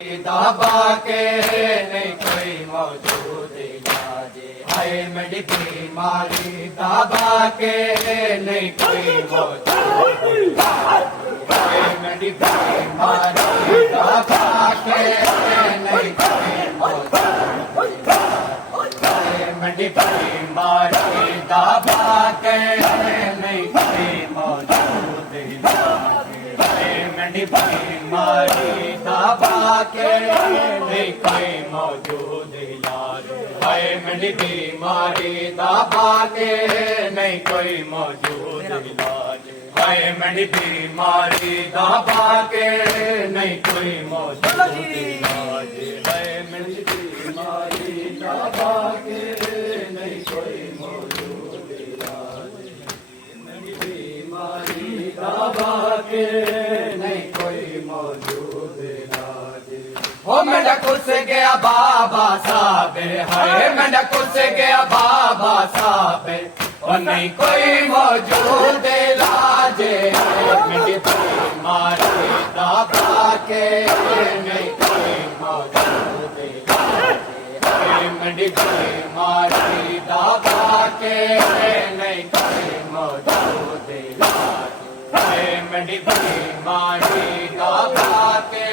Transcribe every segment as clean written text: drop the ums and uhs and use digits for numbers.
दाबा के नहीं कोई मौजूद इलाज है मेरी बीमारी दाबा के नहीं कोई मौजूद इलाज है मेरी बीमारी दाबा के नहीं कोई मौजूद इलाज है मेरी बीमारी दाबा के नहीं कोई मौजूद इलाज है मेरी बीमारी दाबा के नहीं कोई मौजूद इलाज है मेरी बीमारी दाबा के नहीं कोई मौजूद इलाज है मेरी बीमारी दाबा के नहीं कोई मौजूद इलाज है मेरी बीमारी दाबा के नहीं कोई मौजूद इलाज मेरी बीमारी दाबा के नहीं कोई मौजूद इलाज हो मेरा कुछ गया बाबा साहब है मेरा कुछ गया बाबा साहब और नहीं कोई मौजूद इलाज मेरी बीमारी दाबा के नहीं कोई मौजूद इलाज मेरी बीमारी दाबा के नहीं कोई मौजूद इलाज मेरी बीमारी दाबा के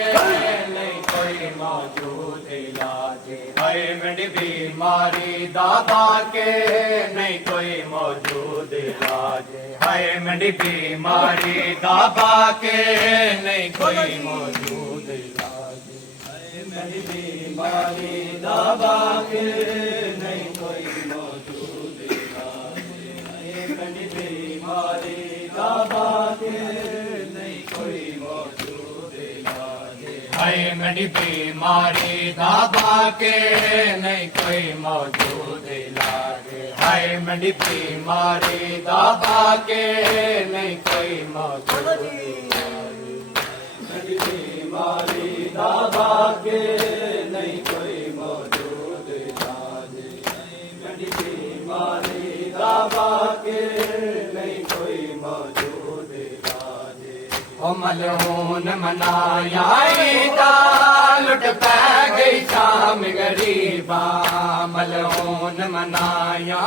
नहीं कोई मौजूद इलाज है मेरी बीमारी दाबा के नहीं कोई मौजूद इलाज है मेरी बीमारी दाबा के नहीं कोई मौजूद इलाज है मेरी बीमारी दाबा के नहीं कोई मौजूद इलाज है मेरी बीमारी दाबा के नहीं कोई मौजूद इलाज है मेरी बीमारी दाबा के नहीं कोई मौजूद इलाज है मेरी बीमारी दाबा के नहीं कोई मौजूद इलाज मेरी बीमारी दाबा के नहीं कोई मौजूद इलाज मेरी बीमारी दाबा के नहीं कोई मौजूद इलाज ओ मलहून मनाया लुट पै गई शाम गरीबा मलहून मनाया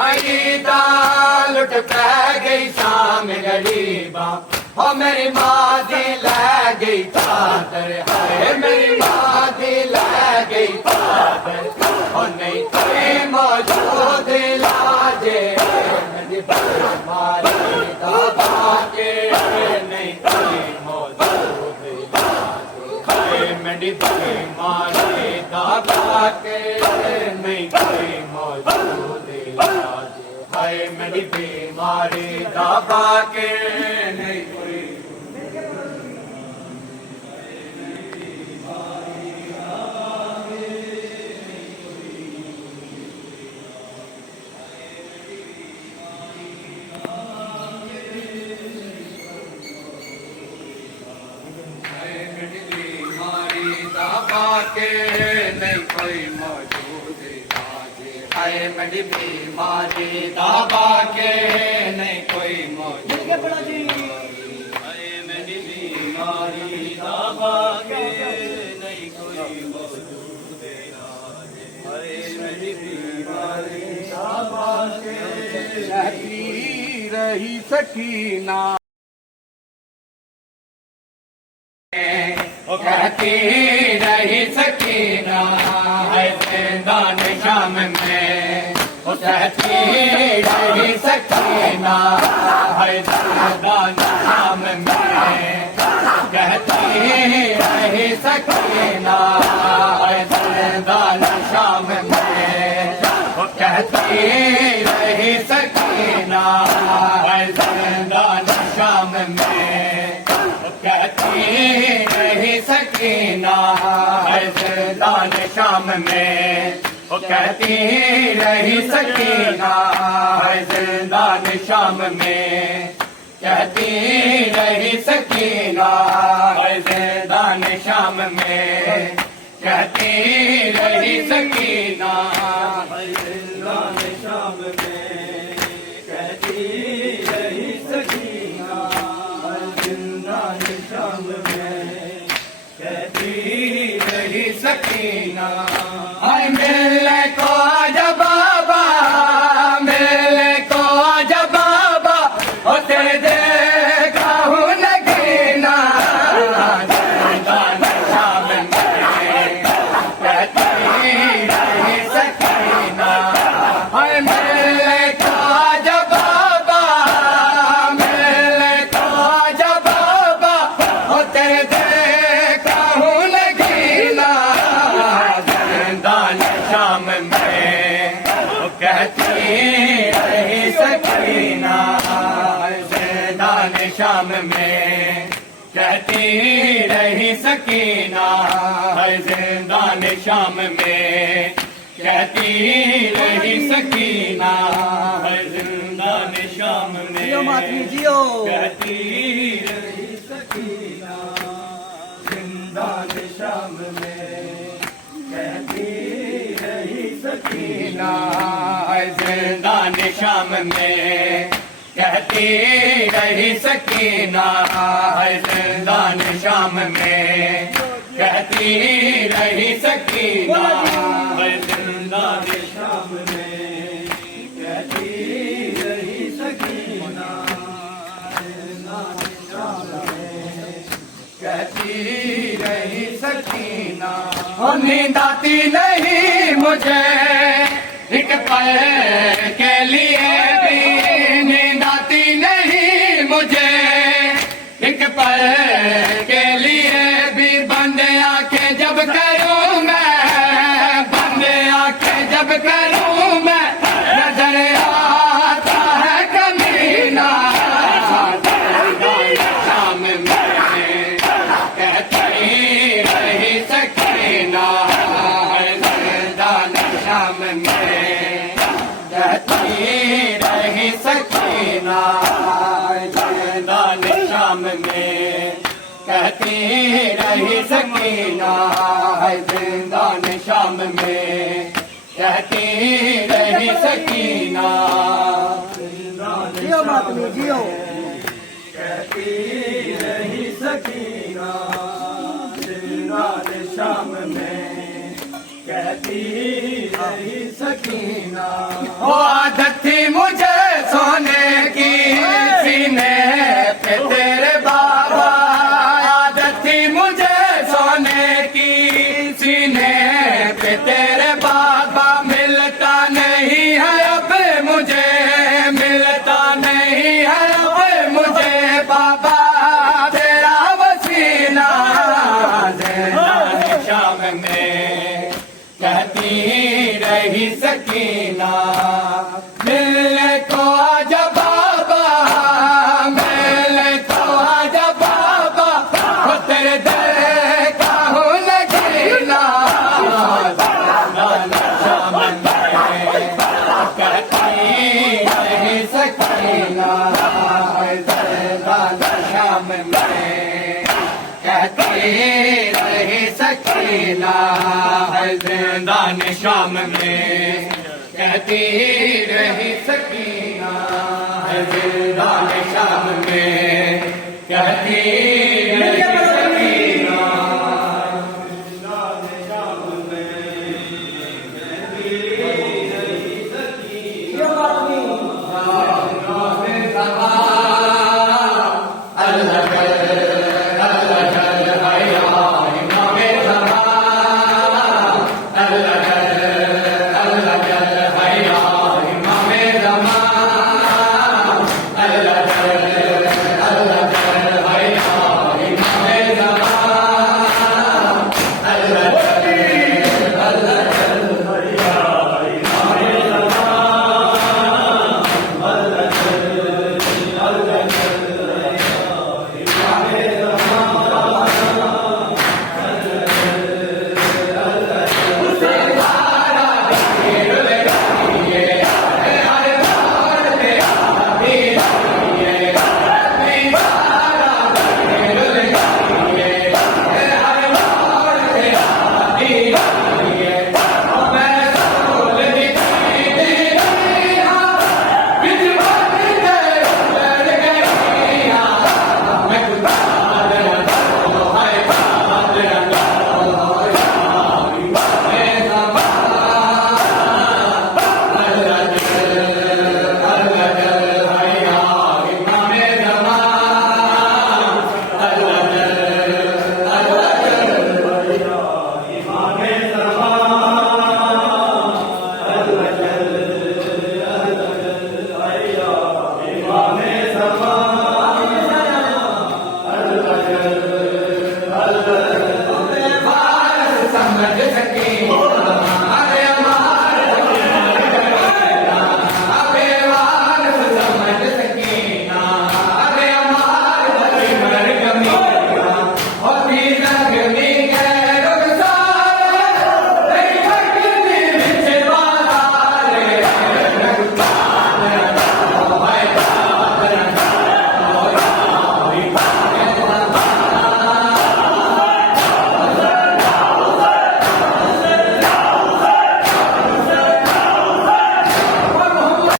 लुट पै गई शाम गरीबा ओ मेरी माँ दी लै गई चादर है मेरी माँ दी लै गई चादर ओ नहीं कोई मौजूद इलाज मेरी बीमारी दाबा के नहीं कोई मौजूद इलाज मेरी बीमारी दाबा के नहीं कोई मौजूद इलाज है मेरी बीमारी दाबा के नहीं कोई दाबा के नहीं कोई मौजूद इलाज है मेरी बीमारी दाबा के नहीं कोई मौजूद है मेरी बीमारी दाबा के नहीं कोई मौजूद इलाज है मेरी बीमारी दाबा के रहती रही सकीना कहती रही सकीना है जिंदान शाम में कहती रही सकीना है जिंदान शाम में कहती रही सकीना है जिंदान शाम में कहती रही सकीना है जिंदान शाम में कहती रही सकीना है जिंदान शाम में कहती रही सकीना है जिंदान शाम में कहती रही सकीना है जिंदान शाम में कहती रही सकीना है जिंदान शाम में कहती रही सकीना है जिंदान शाम में कहती रही सकीना हाय मिलने को आजा बाबा मिलने को आजा बाबा ओ तेरे देखा हूँ नगीना जिंदा नशा में कहती रही सकीना हाय मिलने को आजा बाबा मिलने को आजा बाबा ओ तेरे देखा हूँ नगीना जिंदा नशा में कहती रही सकीना जिंदा नशा में कहती रही सकीना जिंदा नशा में कहती रही सकीना जिंदा नशा में जियो मातमी जियो कहती रही सकीना जिंदा नशा में कहती रही सकीना जिंदा नशा में कहती रही सकीना जिंदा नशा में कहती रही सकीना जिंदा नशा में कहती रही सकीना जिंदा नशा में कहती रही सकीना ओ नींद आती नहीं मुझे एक पल के लिए भी नींद आती नहीं मुझे एक पल के लिए भी बंद आंखें जब करूं मैं बंद आंखें जब करूं मैं नजर आता है कमीना शाम में कहती रही सकीना जिंदा नशा में कहती रही सकीना जिंदा नशा में कहती रही सकीना जिंदा नशा में कहती रही सकीना जियो मातमी जियो कहती रही सकीना जिंदा नशा में कहती रही सकीना वो आदत थी मुझे सोने की सीने पे तेरे बाबा आदत थी मुझे सोने की सीने पे तेरे बाबा मिलता नहीं है अब मुझे मिलता नहीं है अब मुझे बाबा तेरा वसीला जिंदा नशा में कहती रही सकीना मिलने को आजा बाबा मिलने को आजा बाबा ओ तेरे दर का हूँ नगीना नशा में कहती रही सकीना नशा में कहती रही सकीना जिंदा नशा में कहती रही सकीना जिंदा नशा में कहती